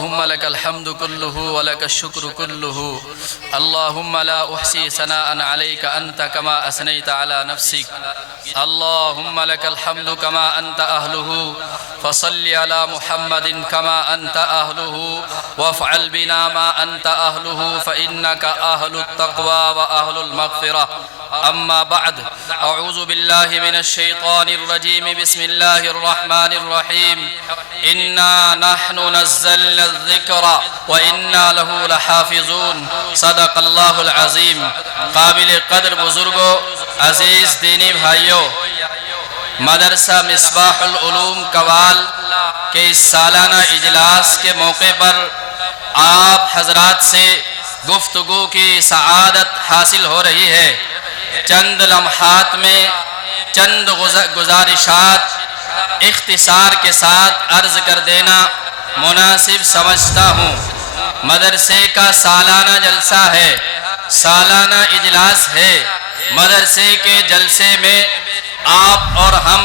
اللهم لك الحمد كله ولك الشكر كله اللهم لا أحصي ثناء عليك أنت كما أثنيت على نفسك اللهم لك الحمد كما أنت أهله فصل على محمد كما أنت أهله وافعل بنا ما أنت أهله فإنك أهل التقوى وأهل المغفرة أما بعد أعوذ بالله من الشيطان الرجيم بسم الله الرحمن الرحيم إنا نحن نزلنا الذكر وإنا له لحافظون صدق اللہ العظیم۔ قابل قدر بزرگوں، عزیز دینی بھائیوں، مدرسہ مصباح العلوم کوال کے اس سالانہ اجلاس کے موقع پر آپ حضرات سے گفتگو کی سعادت حاصل ہو رہی ہے۔ چند لمحات میں چند گزارشات اختصار کے ساتھ عرض کر دینا مناسب سمجھتا ہوں۔ مدرسے کا سالانہ جلسہ ہے، سالانہ اجلاس ہے۔ مدرسے کے جلسے میں آپ اور ہم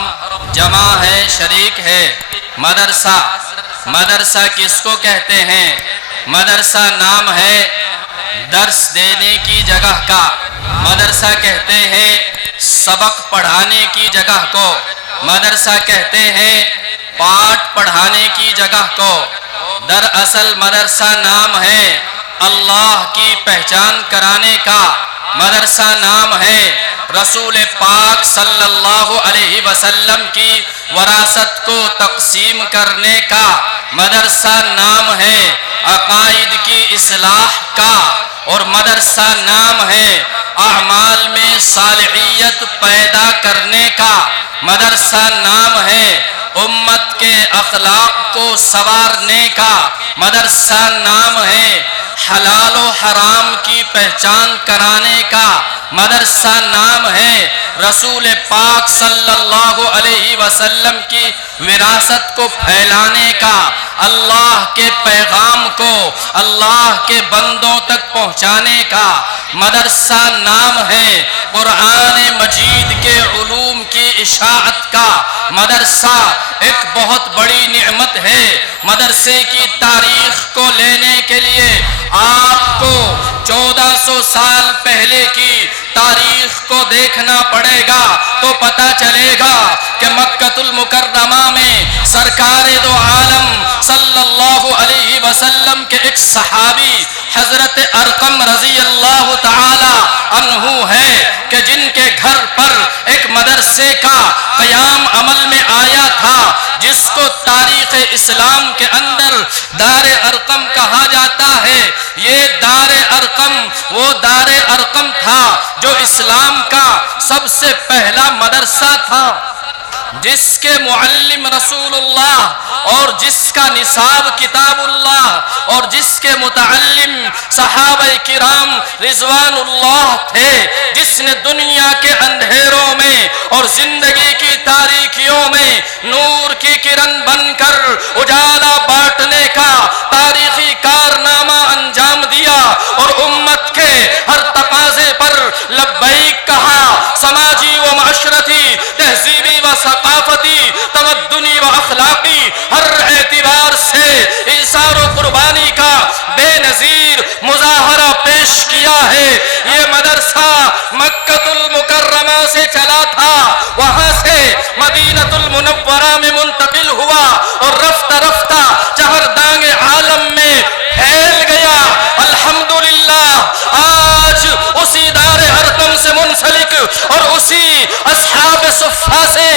جمع ہیں، شریک ہیں۔ مدرسہ کس کو کہتے ہیں؟ مدرسہ نام ہے درس دینے کی جگہ کا، مدرسہ کہتے ہیں سبق پڑھانے کی جگہ کو، مدرسہ کہتے ہیں پاٹھ پڑھانے کی جگہ کو۔ دراصل مدرسہ نام ہے اللہ کی پہچان کرانے کا، مدرسہ نام ہے رسول پاک صلی اللہ علیہ وسلم کی وراثت کو تقسیم کرنے کا، مدرسہ نام ہے عقائد کی اصلاح کا، اور مدرسہ نام ہے اعمال میں صالحیت پیدا کرنے کا، مدرسہ نام ہے امت کے اخلاق کو سنوارنے کا، مدرسہ نام ہے حلال و حرام کی پہچان کرانے کا، مدرسہ نام ہے رسول پاک صلی اللہ علیہ وسلم کی وراثت کو پھیلانے کا، اللہ کے پیغام کو اللہ کے بندوں تک پہنچانے کا، مدرسہ نام ہے قرآن مجید کے علوم کی اشاعت کا، مدرسہ ایک بہت بڑی نعمت ہے۔ مدرسے کی تاریخ کو لینے کے لیے آپ کو 1400 سال پہلے کی تاریخ کو دیکھنا پڑے گا تو پتہ چلے گا کہ مکہ المکرمہ میں سرکار دو عالم صلی اللہ علیہ وسلم کے ایک صحابی حضرت ارقم رضی اللہ تعالی عنہ ہے کہ جن کے گھر پر ایک مدرسے کا قیام عمل میں آیا تھا، جس کو تاریخ اسلام کے اندر دار ارقم کہا جاتا ہے۔ یہ دار ارقم وہ دار ارقم تھا جو اسلام کا سب سے پہلا مدرسہ تھا، جس کے معلم رسول اللہ اور جس کا نصاب کتاب اللہ اور جس کے متعلم صحابہ کرام رضوان اللہ تھے، جس نے دنیا کے اندھیروں میں اور زندگی کی تاریکیوں میں نور کی کرن بن کر اجالا بانٹنے کا تاریخی کارنامہ انجام دیا اور امت کے ہر تقاضے پر لبیک کہا۔ سماجی و معاشرتی، تہذیبی و ثقافتی، تمدنی و اخلاقی ہر اعتبار سے ایثار و قربانی کا بے نظیر مظاہرہ پیش کیا ہے۔ یہ مدرسہ مکہ المکرمہ سے چلا تھا، وہاں سے مدینہ المنورہ میں منتقل ہوا اور رفتہ رفتہ چہردانگ عالم میں پھیل گیا۔ الحمدللہ آج اسی دار ارقم سے منسلک اور اسی اصحاب صفہ سے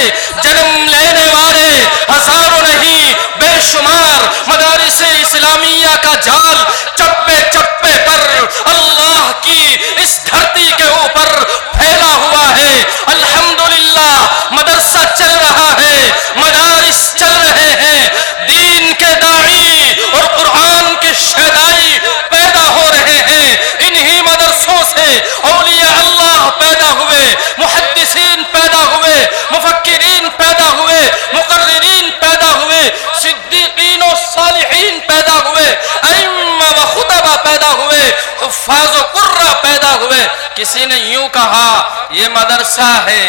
جنم لینے والے ہزاروں نہیں بے شمار مدارس اسلامیہ کا جال چپے چپے پر اللہ کی اس دھرتی کے اوپر پھیلا ہوا ہے۔ الحمدللہ مدرسہ چل رہا ہے، مدارس چل رہے ہیں، دین کے داعی اور قرآن کے شیدائی پیدا ہو رہے ہیں۔ انہی مدرسوں سے اولیاء اللہ پیدا ہوئے، محدثین پیدا ہوئے، مفکرین پیدا ہوئے، مقررین پیدا ہوئے، صدیقین و صالحین پیدا ہوئے، ائمہ و خطبہ پیدا ہوئے، حفاظ و قرہ پیدا ہوئے۔ کسی نے یوں کہا یہ مدرسہ ہے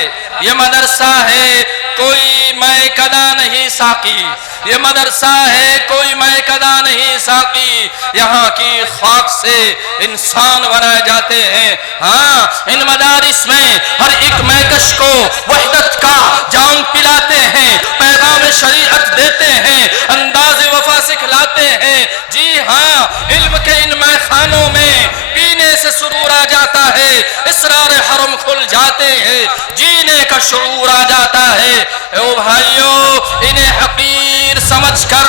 کوئی میں کدا نہیں ساقی، یہ مدرسہ ہے کوئی میں کدا نہیں ساقی، یہاں کی خاک سے انسان بنائے جاتے ہیں۔ ہاں ان مدارس میں ہر ایک مہکش کو وحدت کا جام پلاتے ہیں، پیغام شریعت دیتے ہیں، انداز وفا سکھلاتے ہیں۔ جی ہاں علم کے ان میخانوں میں پینے سے سرور آ جاتا ہے، اسرار حرم کھل جاتے ہیں، جینے کا شعور آ جاتا ہے۔ او بھائیو انہیں حقیر سمجھ کر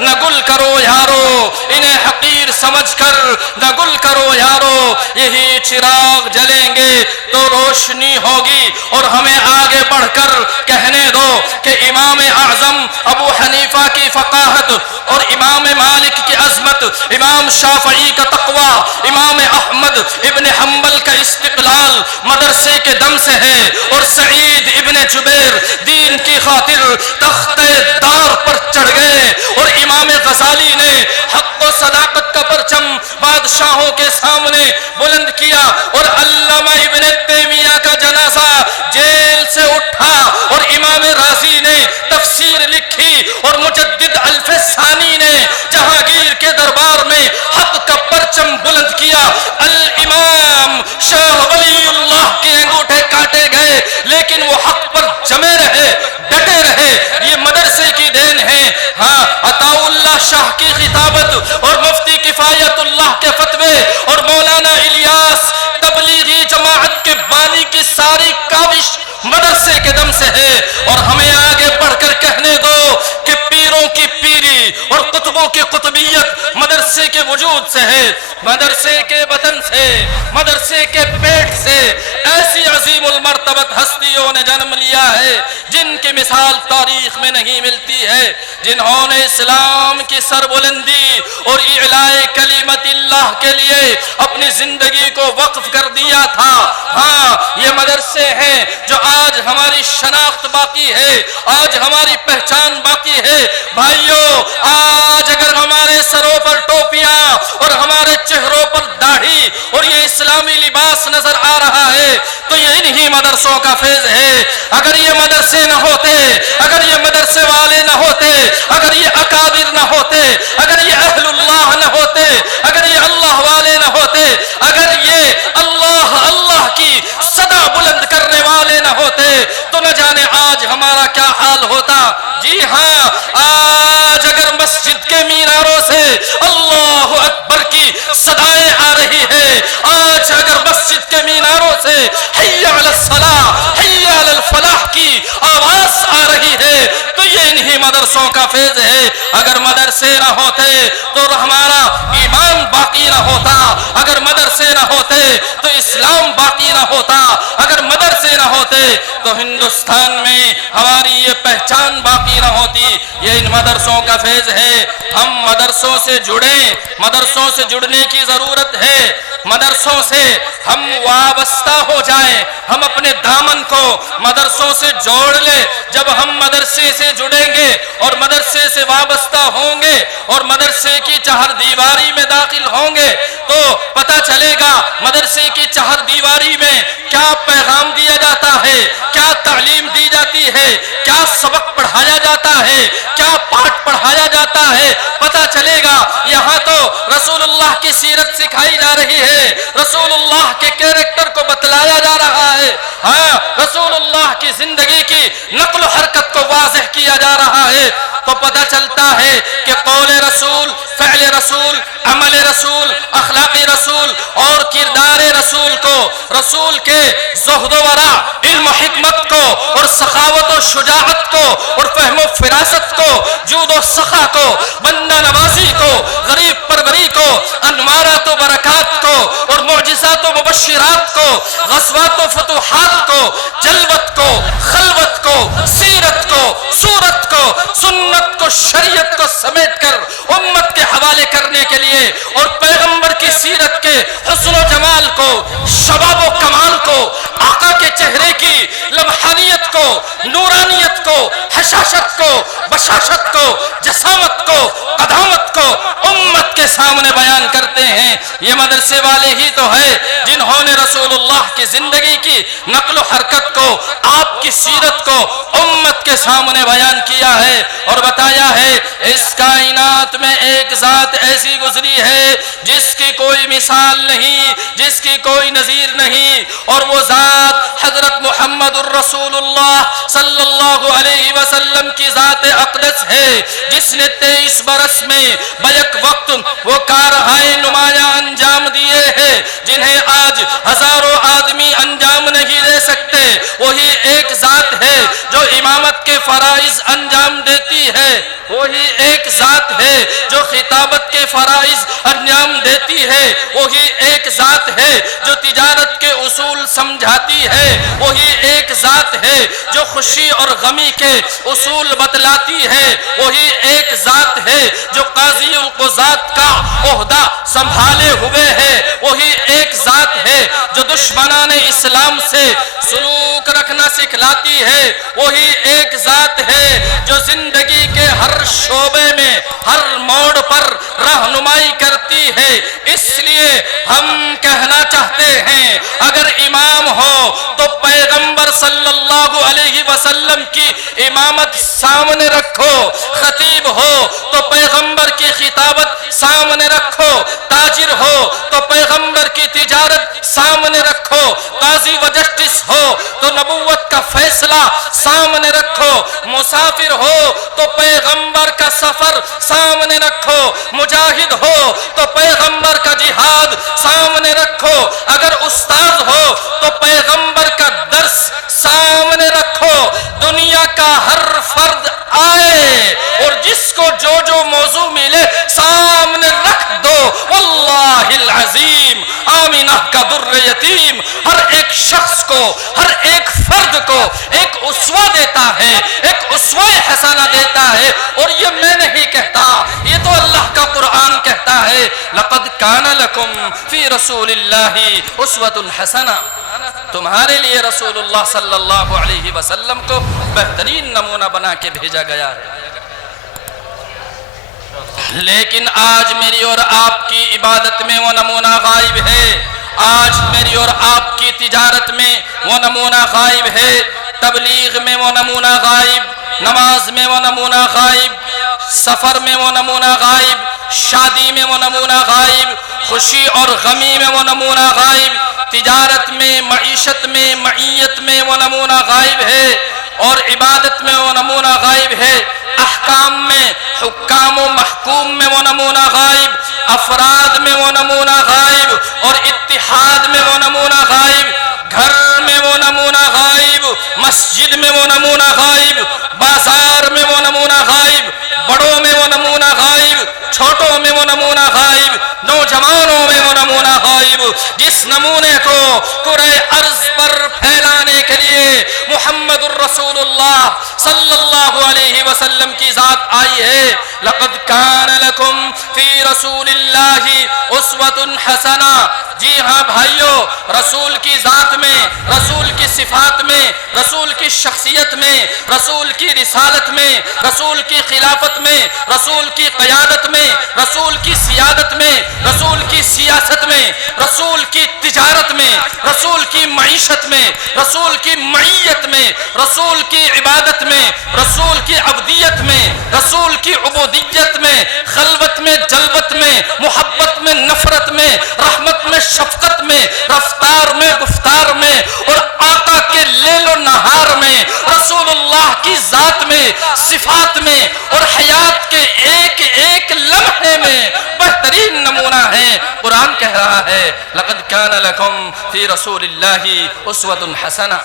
نہ گل کرو یارو، انہیں حقیر سمجھ کر نہ گل کرو یارو، یہی چراغ جلیں گے تو روشنی ہوگی۔ اور ہمیں آگے بڑھ کر کہنے دو کہ امام اعظم ابو حنیفہ کی فقاہت اور امام مالک کی عظمت، امام شافعی کا تقوی، امام احمد ابن حنبل کا استقلال مدرسے کے دم سے ہے، اور سعید ابن جبیر دین کی خاطر تخت دار پر چڑھ گئے، اور امام غزالی نے حق و صداقت کا پرچم بادشاہوں کے سامنے بلند کیا، اور علامہ ابن تیمیہ کا جنازہ جیل سے اٹھا، اور امام رازی نے تفسیر لکھی، اور مجدد الف ثانی نے جہانگیر کے دربار میں حق کا پرچم بلند کیا۔ الامام شاہ ولی اللہ کے انگوٹھے کاٹے گئے لیکن وہ حق پر جمے رہے، ڈٹے رہے، یہ مدرسے کی دین ہے۔ ہاں عطاء اللہ شاہ کی خطابت اور مفتی کفایت اللہ کے فتوے اور مولانا الیاس تبلیغی جماعت کے بانی کی ساری کاوش مدرسے کے دم سے ہے۔ اور ہمیں آگے بڑھ کر کہنے دو کہ پیروں کی پیری اور قطبوں کی قطبیت مدرسے کے وجود سے ہے، مدرسے کے وطن سے، مدرسے کے پیٹ سے ایسی عظیم المرتبت ہستیوں نے جنم لیا ہے جن کی مثال تاریخ میں نہیں ملتی ہے، جنہوں نے اسلام کی سربلندی اور اعلاء کلمت اللہ کے لیے اپنی زندگی کو وقف کر دیا تھا۔ ہاں یہ مدرسے ہیں جو آج ہماری شناخت باقی ہے، آج ہماری پہچان باقی ہے۔ بھائیو آج اگر ہمارے سروں پر ٹوپیاں اور ہمارے چہروں پر داڑھی اور یہ اسلامی لباس نظر آ رہا ہے تو یہ انہی مدرسوں کا فیض ہے۔ اگر یہ مدرسے نہ ہوتے، اگر یہ مدرسے والے نہ ہوتے، اگر یہ اکابر نہ ہوتے، اگر یہ اہل اللہ نہ ہوتے، اگر یہ اللہ والے نہ ہوتے، اگر یہ اللہ اللہ کی صدا بلند کرنے والے نہ ہوتے تو نہ جانے آج ہمارا کیا حال ہوتا۔ جی ہاں آج اگر مسجد کے میناروں سے اللہ اکبر کی صدائیں آ رہی ہے، آج اگر مسجد کے میناروں سے حی علی الصلاۃ حی علی الفلاح کی آواز آ رہی ہے تو یہ انہی مدرسوں کا فیض ہے۔ اگر مدرسے نہ ہوتے تو ہمارا ایمان باقی نہ ہوتا، اگر مدرسے نہ ہوتے تو اسلام باقی نہ ہوتا، اگر مدرسے نہ ہوتے تو ہندوستان میں ہماری یہ پہچان باقی نہ ہوتی۔ یہ ان مدرسوں کا فیض ہے۔ ہم مدرسوں سے جڑیں، مدرسوں سے جڑنے کی ضرورت ہے، مدرسوں سے ہم وابستہ ہو جائیں، ہم اپنے دامن کو مدرسوں سے جوڑ لیں۔ جب ہم مدرسے سے جڑیں گے اور مدرسے سے وابستہ ہوں گے اور مدرسے کی چہر دیواری میں داخل ہوں گے تو پتہ چلے گا مدرسے کی چہر دیواری میں کیا پیغام دیا جاتا ہے، کیا تعلیم دی جاتی ہے، کیا سبق پڑھایا جاتا ہے، کیا پاٹھ پڑھایا جاتا ہے، پتہ چلے گا۔ یہاں تو رسول اللہ کی سیرت سکھائی جا رہی ہے، رسول اللہ کے کیریکٹر کو بتلایا جا رہا ہے، ہاں رسول اللہ کی زندگی کی نقل و حرکت کو واضح کیا جا رہا ہے۔ تو پتہ چلتا ہے کہ قول رسول، فعل رسول، عمل رسول، اخلاق رسول اور کردار رسول کو، رسول کے زہد و ورع، علم و حکمت کو اور سخاوت و شجاعت کو اور فہم و فراست کو، جود و سخا کو، بندہ نوازی کو، غریب پروری کو، انوارات و برکات کو اور معجزات و مبشرات کو، غزوات و فتوحات کو، جلوت کو، خلوت کو، سیرت کو، صورت کو، سنت کو، شریعت کو سمیٹ کر امت کے حوالے کرنے کے لیے اور پیغمبر کی سیرت کے حسن و جمال کو، شباب و کمال کو، آقا کے چہرے کی لمحانیت کو، نورانیت کو، حشاشت کو، بشاشت کو، جسامت کو، قدامت کو امت کے سامنے بیان کرتے ہیں یہ مدرسے والے ہی تو ہے جنہوں نے رسول اللہ کی زندگی کی نقل و حرکت کو، آپ کی سیرت کو امت کے سامنے بیان کیا ہے اور بتایا ہے اس کائنات میں ایک ذات ایسی گزری ہے جس کی کوئی مثال نہیں، جس کی کوئی نظیر نہیں، اور وہ ذات حضرت محمد الرسول اللہ صلی اللہ علیہ وسلم کی ذات اقدس ہے جس نے 23 برس میں بیک وقت وہ کارہائے نمایاں انجام دیے ہیں جنہیں آج ہزاروں آدمی انجام نہیں دے سکتے۔ وہی ایک ذات ہے جو امامت کے فرائض انجام دیتی ہے، وہی ایک ذات ہے جو خطابت کے فرائض انجام دیتی ہے، وہی ایک ذات ہے جو تجارت کے اصول سمجھاتی ہے، وہی ایک ذات ہے جو خوشی اور غمی کے اصول بتلاتی ہے، وہی ایک ذات ہے جو قاضی القضات کا عہدہ سنبھالے ہوئے ہے، وہی ایک ذات ہے جو دشمنان اسلام سے سلوک رکھنا سکھلاتی ہے، وہی ایک ذات ہے جو زندگی کے ہر شعبے میں ہر موڑ پر رہنمائی کرتی ہے۔ اس لیے ہم کہنا چاہتے ہیں اگر امام ہو تو پیغمبر صلی اللہ علیہ وسلم کی امامت سامنے رکھو، خطیب ہو تو پیغمبر کی خطابت سامنے رکھو، تاجر ہو تو پیغمبر کی تجارت سامنے رکھو، قاضی و جسٹس ہو تو نبوت کا فیصلہ سامنے رکھو، مسافر ہو تو پیغمبر کا سفر سامنے رکھو، مجاہد ہو تو پیغمبر کا جہاد سامنے رکھو، اگر استاد ہو تو پیغمبر کا درس سامنے رکھو۔ دنیا کا ہر فرد آئے اور جس کو جو موضوع ملے سامنے رکھ دو، واللہ العظیم آمینہ کا در یتیم ہر ایک شخص کو، ہر ایک فرد کو ایک اسوہ دیتا ہے، ایک اسوہ حسنہ دیتا ہے، اور یہ میں نہیں کہتا، یہ تو اللہ کا قرآن کہتا ہے لَقَدْ كَانَ لَكُمْ فِي رَسُولِ اللَّهِ أُسْوَةٌ حَسَنَةٌ۔ تمہارے لیے رسول اللہ صلی اللہ علیہ وسلم کو بہترین نمونہ بنا کے بھیجا گیا ہے۔ لیکن آج میری اور آپ کی عبادت میں وہ نمونہ غائب ہے، آج میری اور آپ کی تجارت میں وہ نمونہ غائب ہے، تبلیغ میں وہ نمونہ غائب، نماز میں وہ نمونہ غائب، سفر میں وہ نمونہ غائب، شادی میں وہ نمونہ غائب، خوشی اور غمی میں وہ نمونہ غائب، تجارت میں، معیشت میں، معیت میں وہ نمونہ غائب ہے، اور عبادت میں وہ نمونہ غائب ہے، احکام میں، حکام و محکوم میں وہ نمونہ غائب، افراد میں وہ نمونہ غائب، اور اتحاد میں وہ نمونہ غائب، گھر میں وہ نمونہ غائب، مسجد میں وہ نمونہ غائب، بازار میں وہ نمونہ غائب، بڑوں میں وہ نمونہ غائب، چھوٹوں میں وہ نمونہ غائب، نوجوانوں میں وہ نمونہ غائب۔ جس نمونے کو کرۂ ارض پر پھیلانے کے لیے محمد الرسول اللہ صلی اللہ علیہ وسلم کی ذات آئی ہے، لَقَدْ كَانَ لَكُمْ فِي رَسُولِ اللَّهِ أُسْوَةٌ حَسَنَةٌ۔ جی ہاں بھائیو، رسول کی ذات میں، رسول کی صفات میں، رسول کی شخصیت میں، رسول کی رسالت میں، رسول کی خلافت میں، رسول کی قیادت میں، رسول کی سیادت میں، رسول کی سیاست میں، رسول کی تجارت میں، رسول کی معیشت میں، رسول کی معیت میں، رسول کی عبادت میں، رسول کی عبدیت میں، رسول کی عبودیت میں، خلوت میں، جلوت میں، محبت میں، نفرت میں، رحمت میں، شفقت میں، رفتار میں، گفتار میں، اور آقا کے لیل و نہار میں، رسول اللہ کی ذات میں، صفات میں، اور حیات کے ایک ایک لمحے میں بہترین نمونہ ہے۔ قرآن کہہ رہا ہے لَقَدْ كَانَ لَكُمْ فِي رَسُولِ اللَّهِ أُسْوَةٌ حَسَنَةٌ۔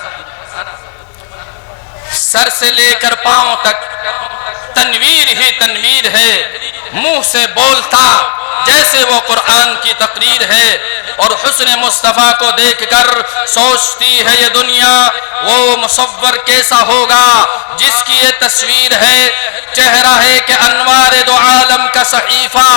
سر سے لے کر پاؤں تک تنویر ہی تنویر ہے، منہ سے بولتا جیسے وہ قرآن کی تقریر ہے، اور حسن مصطفیٰ کو دیکھ کر سوچتی ہے یہ دنیا وہ مصور کیسا ہوگا جس کی یہ تصویر ہے۔ چہرہ ہے کہ انوار دو عالم کا صحیفہ،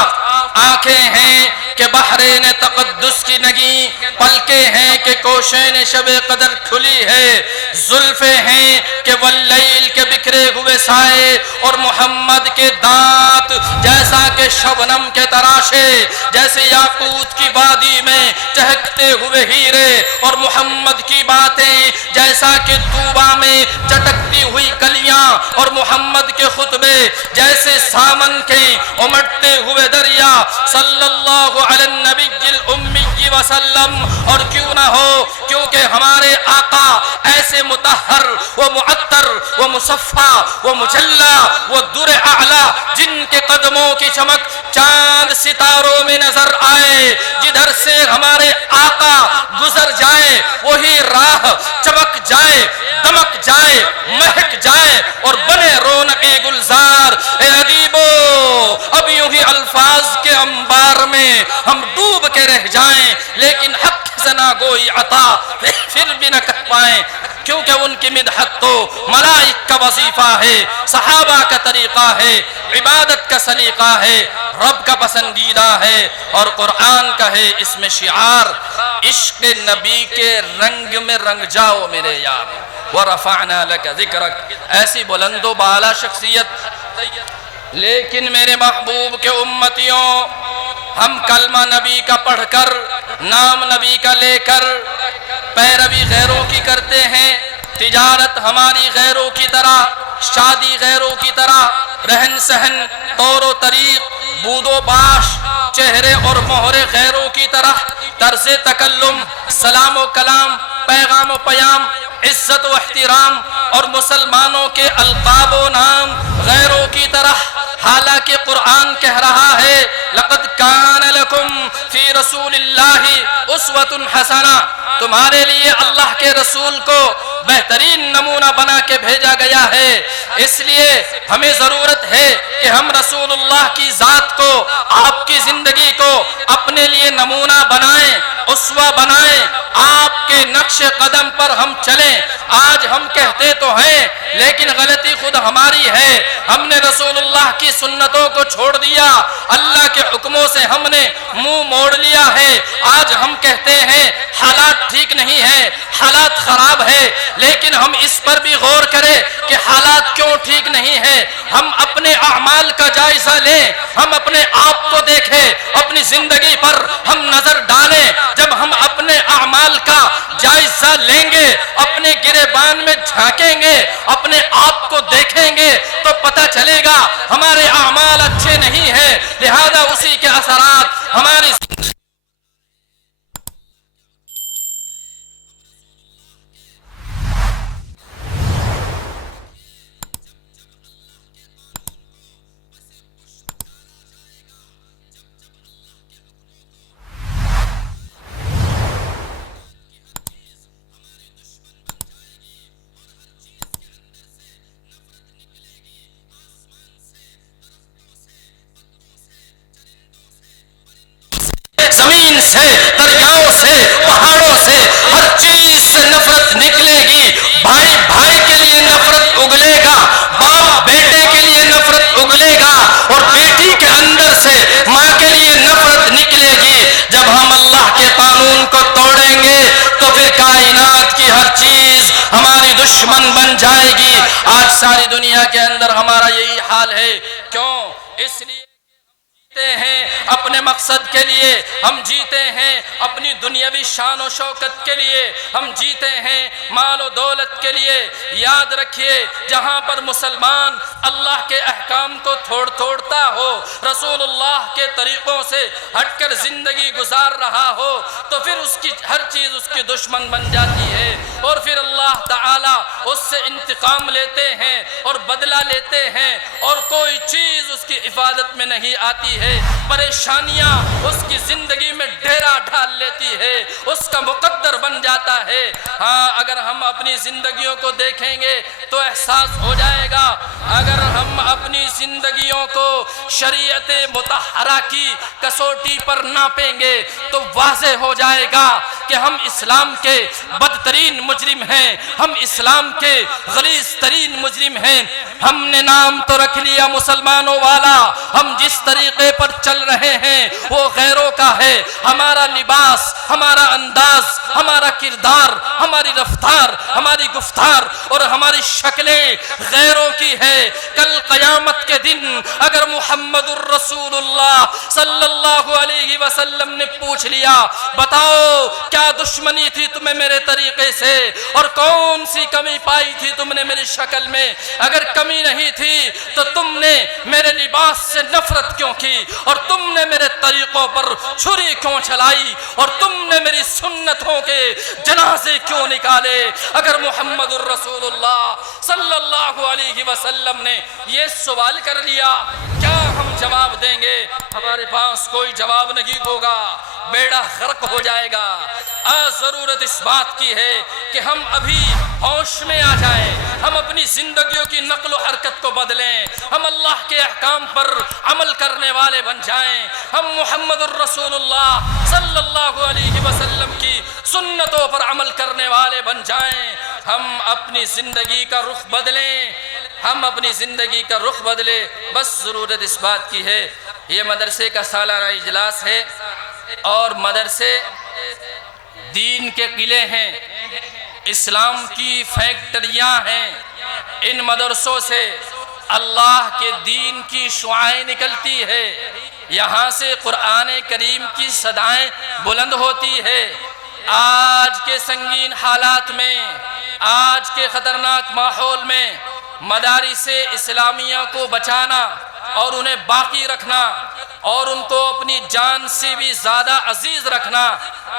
آنکھیں ہیں کہ بحرین تقدس کی نگی، پلکیں ہیں کہ کوشین شب قدر کھلی ہے، زلفیں ہیں کہ واللیل کے بکھرے ہوئے سائے، اور محمد کے دانت جیسا کہ شبنم کے تراشے، جیسے یاقوت کی وادی میں چہکتے ہوئے ہیرے، اور محمد کی باتیں جیسا کہ طوبہ میں چٹکتی ہوئی کلیاں، اور محمد کے خطبے جیسے سامن کے امٹتے ہوئے دریا، صلی اللہ علی النبی الامی وسلم۔ اور کیوں نہ ہو، کیونکہ ہمارے آقا ایسے مطہر و معطر و مصفہ و مجلہ و در اعلیٰ، جن کے قدموں کی چمک چاند ستاروں میں نظر آئے، جدھر سے ہمارے آقا گزر جائے وہی راہ چمک جائے، دمک جائے، مہک جائے، اور بنے رونق گلزار۔ اے ادیبو، اب یوں ہی الفاظ کے انبار میں ہم ڈوب کے رہ جائیں، لیکن حق زنا گوئی عطا پھر بھی نہ کر پائیں، کیونکہ ان کی مدحت تو ملائک کا وظیفہ ہے، صحابہ کا طریقہ ہے، عبادت کا سلیقہ ہے، رب کا پسندیدہ ہے، اور قرآن کا ہے اس میں شعار، عشق نبی کے رنگ میں رنگ جاؤ میرے یار، وَرَفَعْنَا لَكَ ذِكْرَكَ۔ ایسی بلند و بالا شخصیت، لیکن میرے محبوب کے امتیوں، ہم کلمہ نبی کا پڑھ کر، نام نبی کا لے کر پیروی غیروں کی کرتے ہیں، تجارت ہماری غیروں کی طرح، شادی غیروں کی طرح، رہن سہن، طور و طریق، بود و باش، چہرے اور مہرے غیروں کی طرح، طرز تکلم، سلام و کلام، پیغام و پیام، عزت و احترام، اور مسلمانوں کے القاب و نام غیروں کی طرح، حالانکہ قرآن کہہ رہا ہے لَقَدْ كَانَ لَكُمْ فِي رَسُولِ اللَّهِ أُسْوَةٌ حَسَنَةٌ، تمہارے لیے اللہ کے رسول کو بہترین نمونہ بنا کے بھیجا گیا ہے۔ اس لیے ہمیں ضرورت ہے کہ ہم رسول اللہ کی ذات کو، آپ کی زندگی کو اپنے لیے نمونہ بنائیں، اسوہ بنائیں، آپ کے نقش قدم پر ہم چلیں۔ آج ہم کہتے تو ہیں لیکن غلطی خود ہماری ہے، ہم نے رسول اللہ کی سنتوں کو چھوڑ دیا، اللہ کے حکموں سے ہم نے منہ موڑ لیا ہے۔ آج ہم کہتے ہیں حالات ٹھیک نہیں ہے، حالات خراب ہے، لیکن ہم اس پر بھی غور کریں کہ حالات کیوں ٹھیک نہیں ہے۔ ہم اپنے اعمال کا جائزہ لیں، ہم اپنے آپ کو دیکھیں، اپنی زندگی پر ہم نظر ڈالیں۔ جب ہم اپنے اعمال کا جائزہ لیں گے، اپنے گریبان میں جھانکیں گے، اپنے آپ کو دیکھیں گے، تو پتہ چلے گا ہمارے اعمال اچھے نہیں ہیں، لہذا اسی کے اثرات ہماری زمین سے، دریاؤں سے، پہاڑوں سے، ہر چیز سے نفرت نکلے گی۔ بھائی بھائی کے لیے نفرت اگلے گا، باپ بیٹے کے لیے نفرت اگلے گا، اور بیٹی کے اندر سے ماں کے لیے نفرت نکلے گی۔ جب ہم اللہ کے قانون کو توڑیں گے تو پھر کائنات کی ہر چیز ہماری دشمن بن جائے گی۔ آج ساری دنیا کے اندر ہمارا یہی حال ہے، کیوں؟ اس لیے جیتے ہیں اپنے مقصد کے لیے، ہم جیتے ہیں اپنی دنیاوی شان و شوکت کے لیے، ہم جیتے ہیں مال و دولت کے لیے۔ یاد رکھیے، جہاں پر مسلمان اللہ کے احکام کو توڑتا ہو، رسول اللہ کے طریقوں سے ہٹ کر زندگی گزار رہا ہو، تو پھر اس کی ہر چیز اس کی دشمن بن جاتی ہے، اور پھر اللہ تعالیٰ اس سے انتقام لیتے ہیں اور بدلہ لیتے ہیں، اور کوئی چیز اس کی حفاظت میں نہیں آتی ہے۔ پریشانیاں اس کی زندگی میں ڈیرا ڈال لیتی ہے، اس کا مقدر بن جاتا ہے۔ ہاں، اگر ہم اپنی زندگیوں کو دیکھیں گے تو احساس ہو جائے گا، اگر ہم اپنی زندگیوں کو شریعت مطہرہ کی کسوٹی پر ناپیں گے تو واضح ہو جائے گا کہ ہم اسلام کے بدترین مجرم ہیں، ہم اسلام کے غلیظ ترین مجرم ہیں۔ ہم نے نام تو رکھ لیا مسلمانوں والا، ہم جس طریقے پر چل رہے ہیں وہ غیروں کا ہے۔ ہمارا لباس، ہمارا انداز، ہمارا کردار، ہماری رفتار، ہماری گفتار اور ہماری شکلیں غیروں کی ہے۔ کل قیامت کے دن اگر محمد الرسول اللہ صلی اللہ علیہ وسلم نے پوچھ لیا بتاؤ کیا دشمنی تھی تمہیں میرے طریقے سے اور کون سی کمی پائی تھی تم نے میری شکل میں، اگر کمی نہیں تھی تو تم نے میرے لباس سے نفرت کیوں کی اور تم نے میرے طریقوں پر چھری کیوں چلائی اور تم نے میری سنتوں کے جنازے کیوں نکالے؟ اگر محمد الرسول اللہ صلی اللہ علیہ وسلم نے یہ سوال کر لیا کیا ہم جواب دیں گے؟ ہمارے پاس کوئی جواب نہیں ہوگا، بیڑا غرق ہو جائے گا۔ آج ضرورت اس بات کی ہے کہ ہم ابھی ہوش میں آ جائیں، ہم اپنی زندگیوں کی نقل و حرکت کو بدلیں، ہم اللہ کے احکام پر عمل کرنے والے بن جائیں، ہم محمد الرسول اللہ صلی اللہ علیہ وسلم کی سنتوں پر عمل کرنے والے بن جائیں، ہم اپنی زندگی کا رخ بدلیں، ہم اپنی زندگی کا رخ بدلیں۔ بس ضرورت اس بات کی ہے۔ یہ مدرسے کا سالانہ اجلاس ہے اور مدرسے دین کے قلعے ہیں، اسلام کی فیکٹریاں ہیں۔ ان مدرسوں سے اللہ کے دین کی شعاعیں نکلتی ہے، یہاں سے قرآن کریم کی صدائیں بلند ہوتی ہے۔ آج کے سنگین حالات میں، آج کے خطرناک ماحول میں مدارس اسلامیہ کو بچانا اور انہیں باقی رکھنا اور ان کو اپنی جان سے بھی زیادہ عزیز رکھنا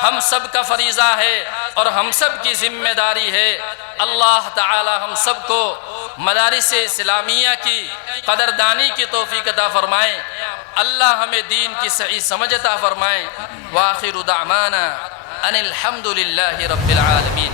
ہم سب کا فریضہ ہے اور ہم سب کی ذمہ داری ہے۔ اللہ تعالی ہم سب کو مدارس اسلامیہ کی قدردانی کی توفیق عطا فرمائے، اللہ ہمیں دین کی صحیح سمجھ عطا فرمائے۔ وآخر دعوانا ان الحمد للہ رب العالمین۔